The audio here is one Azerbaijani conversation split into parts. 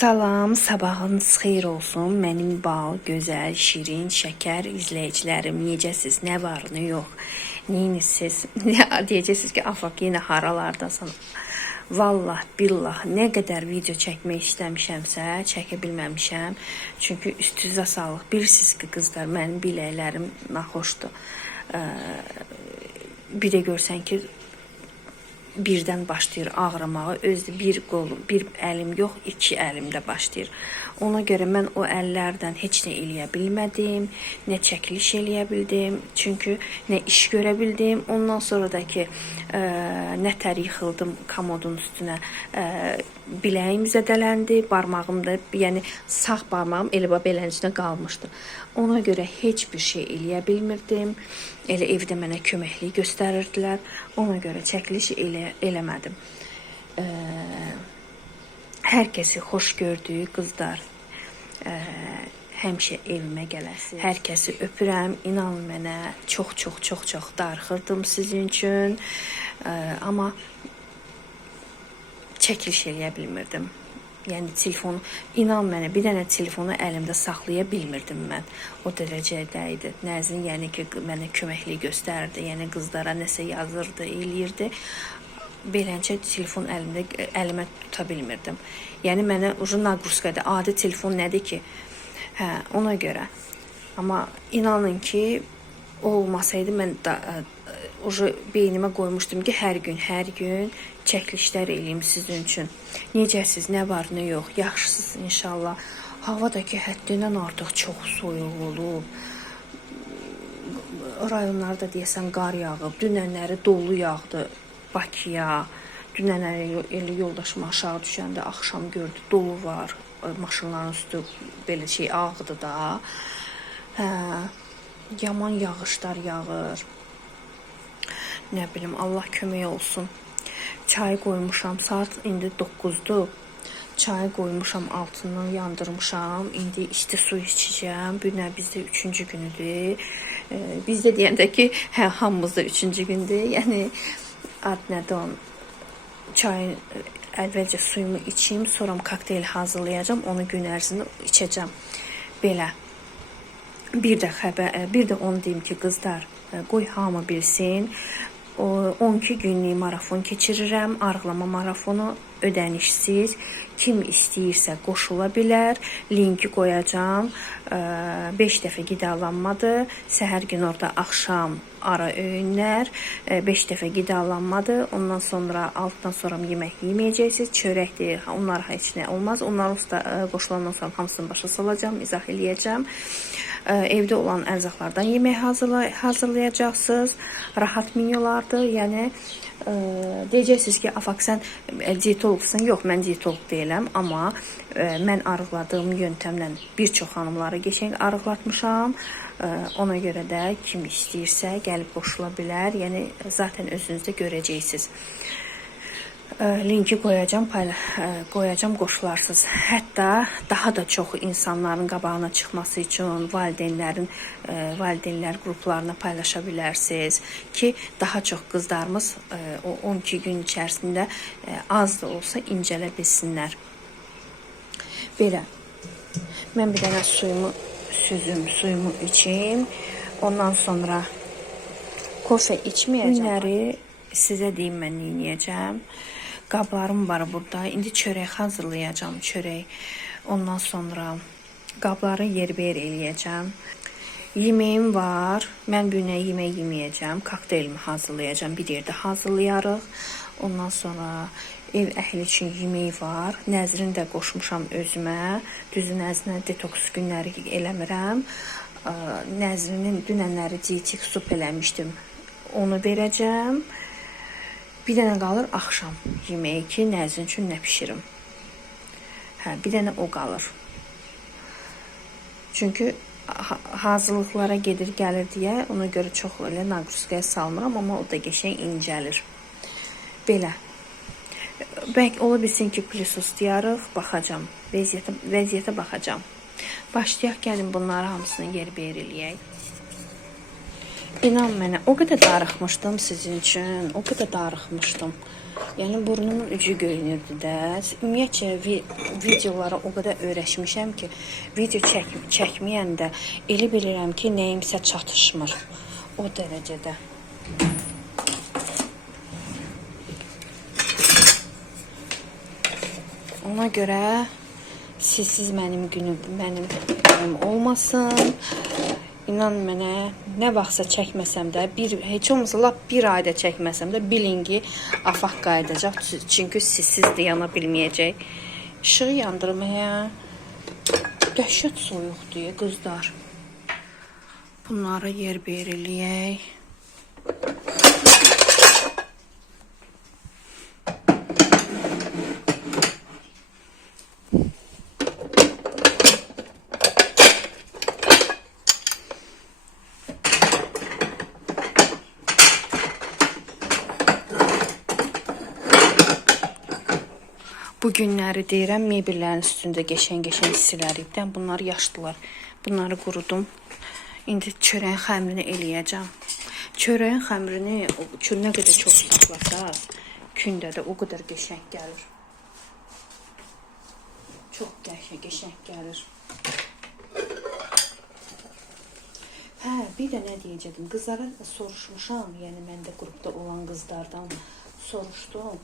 Salam, sabahınız xeyir olsun. Mənim bal, gözəl, şirin, şəkər izləyicilərim. Necəsiz? Nə var, nə yox? Neyiniz? Deyəcəksiniz ki, afaq yenə haralardasan. Vallah, billah, nə qədər video çəkmək istəmişəmsə, çəkə bilməmişəm. Çünki üstünüzə sağlıq. Bilirsiniz ki, qızlar, mənim biləklərim naxoşdur. Bir də görsən ki, birdən başlayır ağrımağa. Özdə bir qolum, bir əlim yox, iki əlimdə başlayır. Ona görə mən o əllərdən heç nə eləyə bilmədim, nə çəkiliş eləyə bildim. Çünki nə iş görə bildim. Ondan sonra da ki, nətər yıxıldım komodun üstünə. Biləyim zədələndi, barmağımda, yəni sağ barmağım elə belənin üstünə qalmışdı. Ona görə heç bir şey eləyə bilmirdim. Elə evdə mənə köməklik göstərirdilər. Ona görə çəkiliş eləmədim. Hər kəsi xoş gördüyü qızlar, həmişə evimə gələsiniz. Hər kəsi öpürəm. İnanın mənə, çox darıxırdım sizin üçün. Amma çəkiliş eləyə bilmirdim. Yəni telefonu, inan mənə, bir dənə telefonu əlimdə saxlaya bilmirdim mən. O dərəcədə idi. Nəzrin, yəni ki, mənə köməklik göstərirdi. Yəni qızlara nəsə yazırdı, eləyirdi. Beləncə telefon əlimə tuta bilmirdim. Yəni mənə naqruskada adi telefon nədir ki? Ona görə. Amma inanın ki, o olmasaydı mən beynimə qoymuşdum ki, hər gün çəkilişlər eləyim sizin üçün. Necəsiz, nə var, nə yox, yaxşısınız inşallah. Hava da ki, həddindən artıq çox soyuq olub. Rayonlarda deyəsən qar yağıb, dünənləri dolu yağdı Bakıya. Dünənləri elə yoldaşım aşağı düşəndə axşam gördü, dolu var. Maşınların üstü belə şey ağdı da. Yaman yağışlar yağır. Nə bilim, Allah kömək olsun. Çay qoymuşam, saat indi 9-dur. Çayı qoymuşam, altından yandırmışam. İndi isti su içəcəm. Bu nə bizdə 3-cü günüdür. Bizdə deyəndə ki, hamımızda 3-cü gündür. Yəni ad nədir onun? Çayın əvvəlcə suyumu içeyim, sonra kokteyl hazırlayacağam. Onu gün ərzində içəcəm. Belə. Bir də onu deyim ki, qızlar, qoy hamı bilsin. 12 günlük marafon keçirirəm, arıqlama marafonu ödənişsiz. Kim istəyirsə qoşula bilər. Linki qoyacağam. 5 dəfə qidalanmadır. Səhər gün orada axşam ara öğünlər. 5 dəfə qidalanmadır. Ondan sonra altdan sonra yemək yeməyəcəksiniz. Çörəkdir. Onlar heç nə olmaz. Onlar qoşulandan sonra hamısını başa salacağam, izah eləyəcəm. Evdə olan ərzaqlardan yemək hazırlayacaqsınız. Rahat menyolardır. Yəni deyəcəksiniz ki, afaq sən dietologsan. Yox, mən dietolog deyiləm, amma mən arıqladığım yöntəmlə bir çox xanımları geçən arıqlatmışam. Ona görə də kim istəyirsə gəlib qoşula bilər. Yəni zaten özünüzdə görəcəksiniz. Linki qoyacağam, qoşularsınız. Hətta daha da çox insanların qabağına çıxması üçün valideynlər qruplarına paylaşa bilərsiniz ki, daha çox qızlarımız o 12 gün içərisində az da olsa incələ bilsinlər. Belə. Mən bir dənə suyumu içeyim. Ondan sonra kofe içməyəcəm. Günləri sizə deyim mən neyəcəm. Qablarım var burada. İndi çörək hazırlayacağım, çörək. Ondan sonra qabları yerbəyer eləyəcəm. Yeməyim var. Mən bu günə yemək yeməyəcəm. Kokteylimi hazırlayacağım. Bir yerdə hazırlayarıq. Ondan sonra ev əhli üçün yemək var. Nəzrini də qoşmuşam özümə. Düzü Nəzrinə detoks günləri eləmirəm. Nəzrinin dünənləri dietik sup eləmişdim. Onu verəcəm. Bir dənə qalır axşam yeməyi ki, Nəzrin üçün nə pişirim. Bir dənə o qalır. Çünki hazırlıqlara gedir, gəlir deyə ona görə çox elə naqruskaya salmıram, amma o da qəşəng incəlir. Belə. Bəlkə ola bilsin ki, plisuslayarıq, baxacam. Vəziyyətə baxacam. Başlayaq, gəlin bunları hamısını yerbəyer eləyək. İnan mənə, o qədər darıxmışdım sizin üçün, o qədər darıxmışdım. Yəni burnumun ucu görünürdü də. Ümumiyyətcə videolara o qədər öyrəşmişəm ki, video çəkməyəndə elə bilirəm ki, nəyimsə çatışmır. O dərəcədə. Ona görə sizsiz mənim günüm olmasın. İnan mənə, nə vaxtsa çəkməsəm də, heç olmasa lap bir ayda çəkməsəm də, bilin ki, afaq qayıdacaq. Çünki sizsiz də yana bilməyəcək. İşığı yandırmaya dəhşət soyuqdur, qızlar. Bunlara yer veriləyək. Bu günləri deyirəm, mebellərin üstündə qəşəng-qəşəng silərikdən. Bunlar yaşdılar. Bunları qurudum. İndi çörəyin xəmirini eləyəcəm. Çörəyin xəmirini nə qədər çox saxlasaq, kündə də o qədər qəşəng gəlir. Çox qəşəng gəlir. Hə, bir də nə deyəcədim? Qızlara soruşmuşam, yəni məndə qrupda olan qızlardan soruşdum.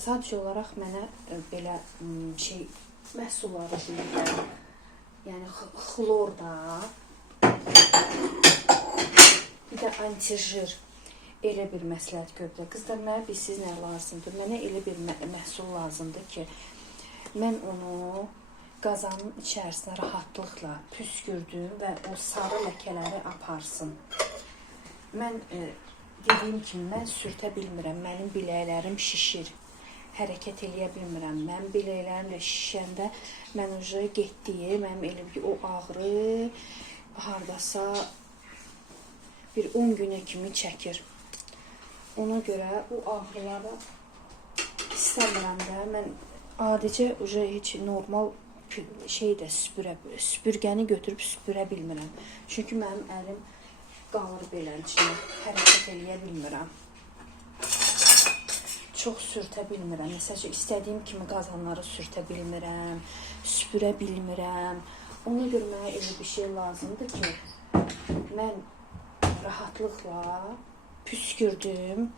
Sadəcə olaraq mənə belə məhsulları deyirlər. Yəni xlor da, bir də antijir elə bir məsləhət gördülər. Qızlar, mənə bilsiz nə lazımdır? Mənə elə bir məhsul lazımdır ki, mən onu qazanın içərisinə rahatlıqla püskürdüm və o sarı ləkələri aparsın. Mən dediyim kimi, mən sürtə bilmirəm, mənim biləklərim şişir, hərəkət eləyə bilmirəm. Mənim biləklərimlə şişəndə mən getdiyi, mənim elə ki, o ağrı haradasa bir 10 günə kimi çəkir. Ona görə o ağrıları istəmirəm də, mən adicə heç normal süpürgəni götürüb süpürə bilmirəm. Çünki mənim əlim qalır belənçinə, hərəkət eləyə bilmirəm. Çox sürtə bilmirəm. Məsələn, istədiyim kimi qazanları sürtə bilmirəm, süpürə bilmirəm. Ona görə mənə elə bir şey lazımdır ki, mən rahatlıqla püskürdüm.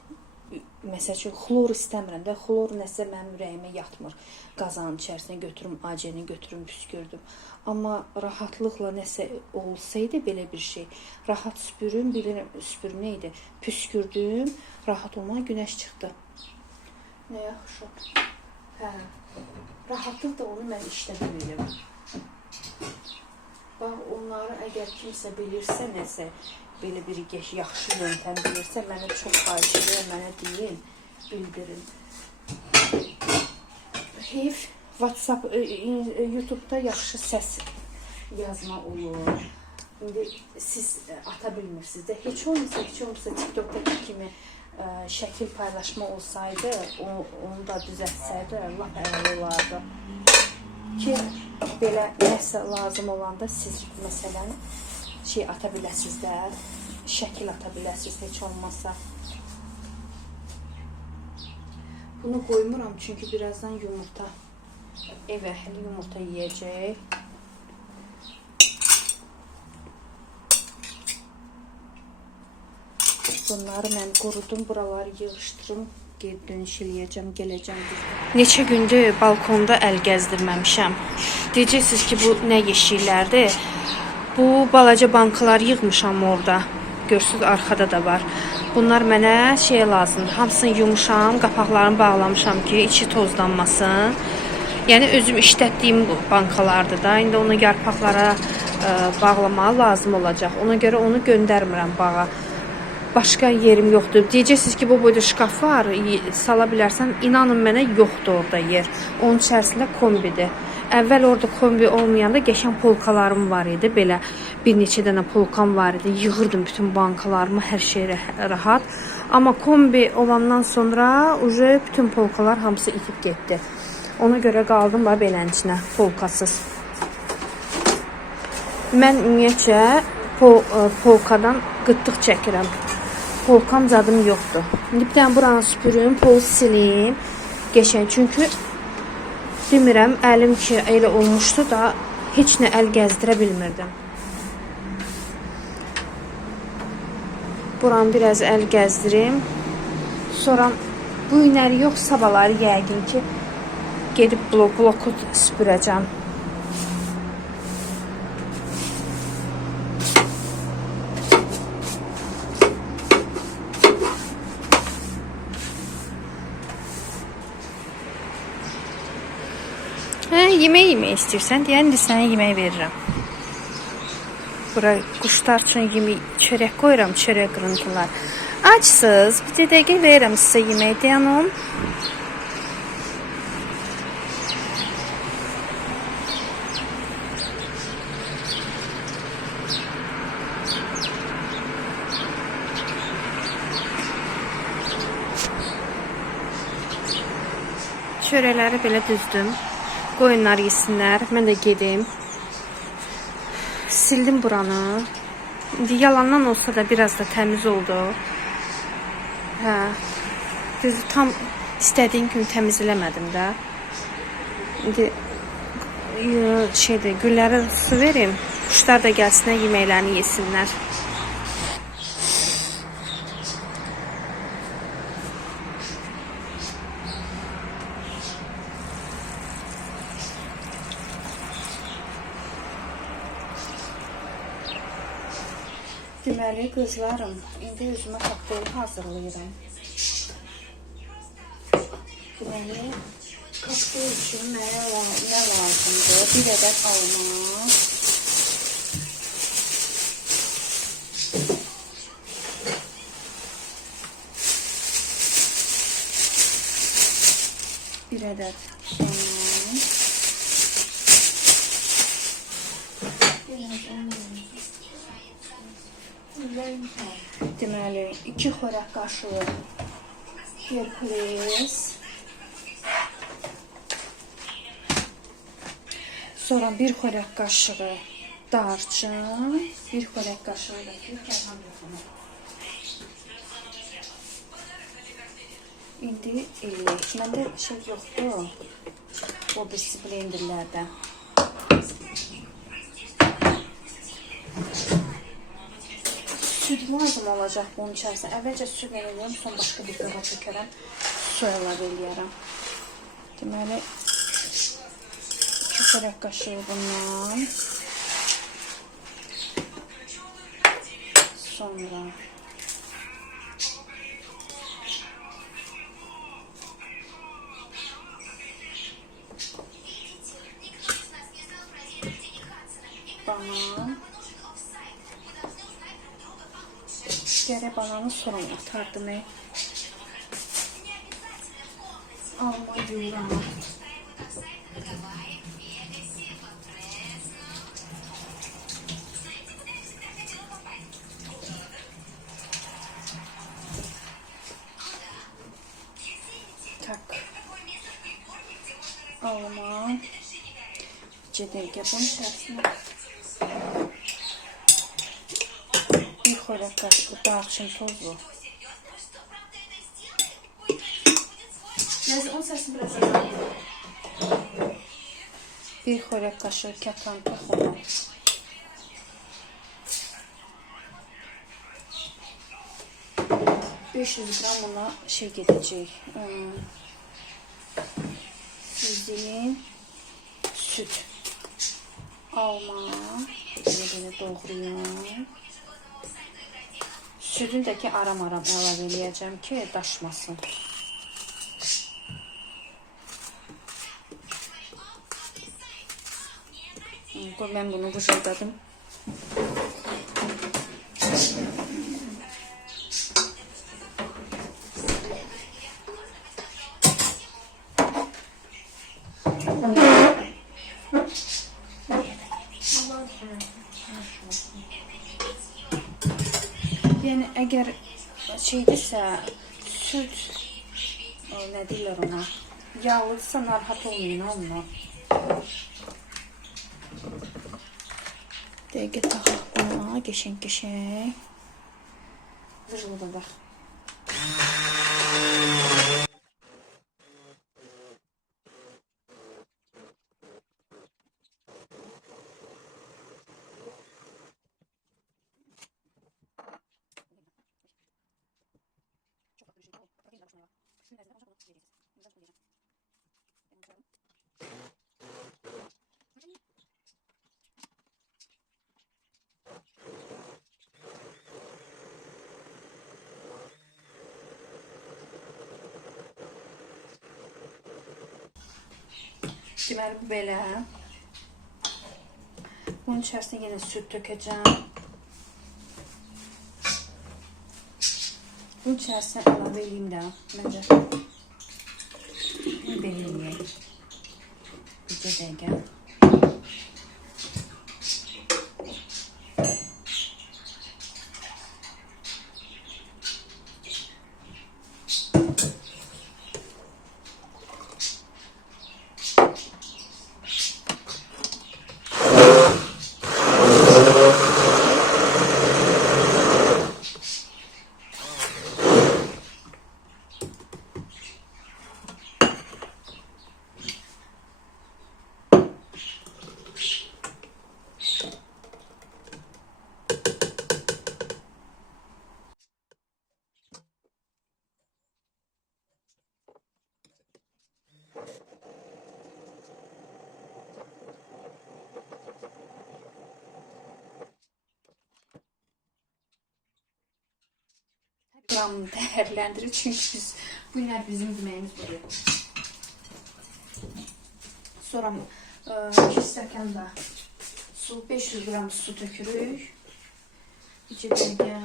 Məsələn, xlor istəmirəm də, xlor nəsə mənim ürəyimə yatmır. Qazanın içərisinə götürüm, aceni götürüm, püskürdüm. Amma rahatlıqla nəsə olsaydı belə bir şey, rahat süpürüm, bilirəm, süpürüm neydi, püskürdüm, rahat olmağa günəş çıxdı. Nə yaxşı. Hə, rahatlıq da onu mən işlədə bilirim. Bax, onları əgər kimsə bilirsə, nəsə, belə bir yaxşı yöntəm bilirsə, mənə çox xahiş edir, mənə deyin, bildirin. Heyf, WhatsApp, YouTube'da yaxşı səs yazma olur. İndi siz ata bilmirsiniz də. Heç olmasa TikTok'daki kimi şəkil paylaşma olsaydı, onu da düzəltsəydi, lap əvvəl olardı. Ki, belə nəsə lazım olanda siz, məsələn, ata biləsiniz də, şəkil ata biləsiniz, heç olmasa. Bunu qoymuram, çünki birazdan yumurta, ev əhli yumurta yiyəcək. Bunları mən qurudum, buraları yığışdırım, geri dönüş eləyəcəm, gələcəm. Neçə gündür balkonda əl gəzdirməmişəm. Deyəcəksiniz ki, bu nə yeşiklərdir? Bu balaca bankalar yığmışam orada. Görürsünüz, arxada da var. Bunlar mənə lazımdır. Hamısını yumuşam, qapaqlarını bağlamışam ki, içi tozlanmasın. Yəni özüm işlətdiyim bankalardır da. İndi onu yarpaqlara bağlamağa lazım olacaq. Ona görə onu göndərmirəm bağa. Başqa yerim yoxdur. Deyəcəksiniz ki, bu boyda şkaf var, sala bilərsən. İnanın mənə, yoxdur orada yer. Onun içərisində kombidir. Əvvəl orada kombi olmayanda qəşəng polkalarım var idi. Belə bir neçə dənə polkam var idi. Yığırdım bütün bankalarımı, hər şey rahat. Amma kombi olandan sonra bütün polkalar hamısı itib getdi. Ona görə qaldım belənçinə, polkasız. Mən ümumiyyətcə polkadan qıtlıq çəkirəm. Polkam zadım yoxdur. İndi bir dənə buranı süpürüm, polu silim. Geçən çünki bilmirəm, əlim ki elə olmuşdu da heç nə əl gəzdirə bilmirdim. Buranı biraz əl gəzdirim. Sonra bu günləri yox, sabahları yəqin ki gedib bloku süpürəcəm. Yemək istəyirsən deyən də sənə yemək verirəm. Bura quşlar üçün yemək, çörək qoyuram, çörək qırıntılar. Açsız, bir dəqiqə verirəm sizə yemək deyənim. Çörəkləri belə düzdüm. Qoyunlar yesinlər, mən də gedim. Sildim buranı. İndi yalandan olsa da biraz da təmiz oldu. Hə. Düz tam istədiyim kimi təmizləmədim də. İndi güllərə su verim. Quşlar da gəlsinlər, yeməklərini yesinlər. Deməli, qızlarım, indi özümə kokteyl hazırlayıram. Deməli, kokteyl üçün mənə nə lazımdır? Bir ədəd alma. Bir ədəd soğan. Deməli, 2 xörək qaşığı gerkules. Sonra 1 xörək qaşığı darçın, 1 xörək qaşığı da İndi eləyək. Məndə şey yoxdur. O birisi blenderlərdə. Süd lazım olacaq bunun içərisində. Əvvəlcə süd eləyirəm, sonra başqa bir qaba çəkərəm, su əlavə eləyərəm. Deməli, 2 xörək qaşığı bundan. Sonra banan. Gərək bananı sonra atardım. Alma yuram. Tak. Alma. Cədəgə bunun içərisində 1 xörək qaşığı darçın tozu. Onun səsini biraz azaldır. 1 xörək qaşığı kətan toxumu. 500 qram buna şey gedəcək. Sizin süt. Alma. Belə doğrayım. Südün də ki aram-aram əlavə eləyəcəm ki daşmasın. Mən bunu qıcırdadım. Yəni əgər şeydirsə, süt, nə deyirlər ona, yağlıdırsa narahat olmayın onunla. Dəqiqə taxaq buna. Qəşəng. Vıcıldadaq. Deməli bu belə. Bunun içərisinə yenə süd tökəcəm. Bunun içərisinə əlavə edeyim də. Məncə belə eləyək. Bircə dəqiqə. Gramını dəyərləndirir. Çünki bu günlər bizim yeməyimiz budur. Sonra 2 stəkan da su, 500 gram su tökürük. 2 dəqiqə.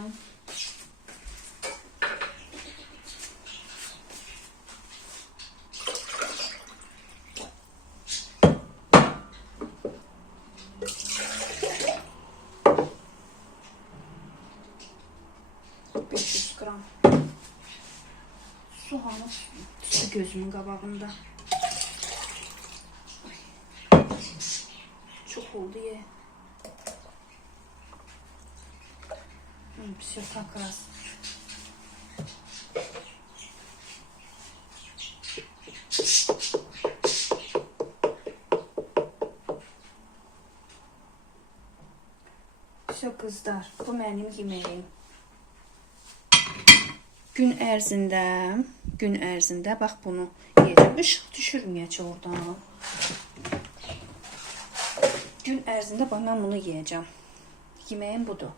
Soğanı tutdu gözümün qabağında. Çox oldu ye. Все так раз. Все qızlar, bu mənim yeməyim. Gün ərzində bax bunu yeyəcəm. Işıq düşürməyəcək oradan. Gün ərzində bax mən bunu yeyəcəm. Yeməyim budur.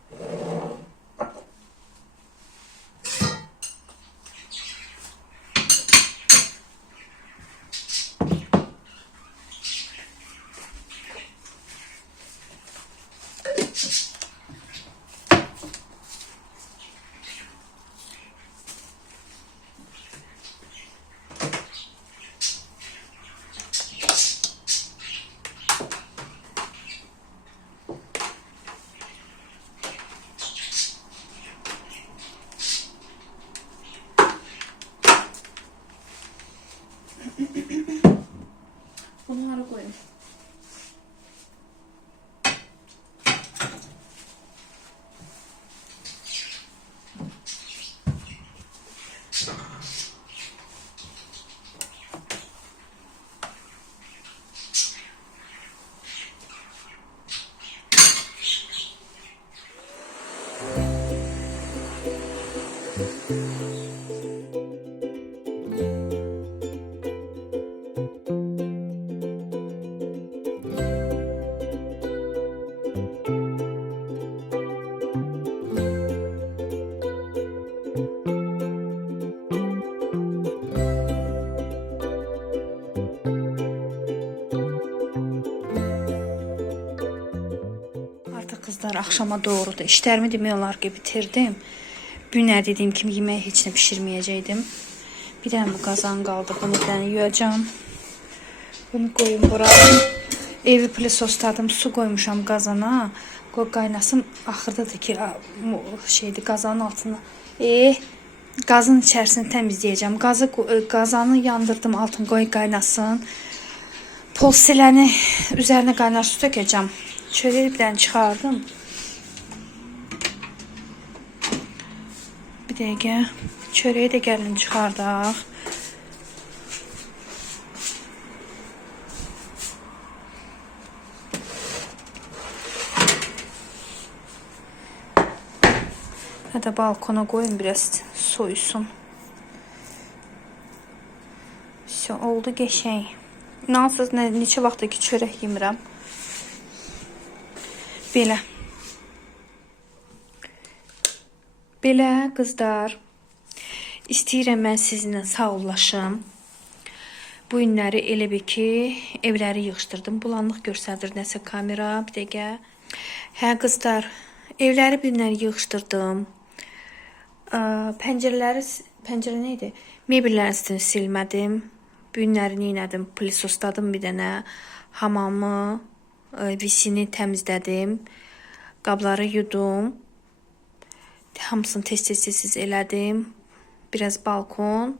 Bunları koyayım. Kızlar akşama doğru da işlerimi demək olar ki bitirdim. Günlər dediyim kimi yemək heç nə pişirməyəcəkdim. Bir dənə bu qazan qaldı. Bunu bir dənə yuyacağım. Bunu koyayım bura. Evi plisostladım. Su koymuşam qazana. Qoy qaynasın. Axırdadır ki şeydi qazanın altına. Qazın içərisini təmizləyəcəm. Qazanı yandırdım. Altını qoy qaynasın. Polsiləni üzərinə qaynar su tökəcəm. Çörəyi bir dənə çıxardım. Bir dəqiqə çörəyi də gəlin çıxardaq. Hətta balkona qoyun, biraz soyusun. Oldu qəşəng. İnansız neçə vaxtdır ki çörək yemirəm. Belə qızlar, istəyirəm mən sizinlə sağollaşım. Bu günləri elə bir ki, evləri yığışdırdım. Bulanlıq göstərir nəsə kamera. Bir dəqiqə. Hə qızlar, evləri bir günləri yığışdırdım. Pəncərə nə idi? Mebellərini silmədim. Bu günləri neylədim? Pilisosladım bir dənə. Hamamı, visini təmizlədim. Qabları yudum. Hamısını tez-tez elədim. Biraz balkon.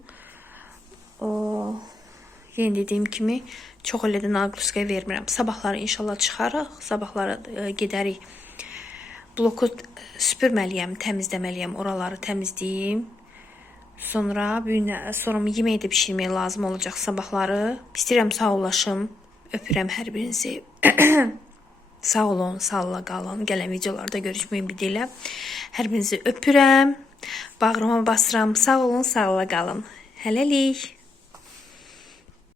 Yeni dediyim kimi çox elədən naqluskaya vermirəm. Sabahları inşallah çıxarıq. Sabahları gedərik. Bloku süpürməliyəm, təmizləməliyəm. Oraları təmizləyim. Sonra yemək də pişirmək lazım olacaq sabahları. İstəyirəm sağollaşım. Öpürəm hər birinizi. Sağ olun, sağlıqla qalın. Gələn videolarda görüşmək ümidi ilə. Hər birinizi öpürəm. Bağrıma basıram. Sağ olun, sağlıqla qalın. Hələlik.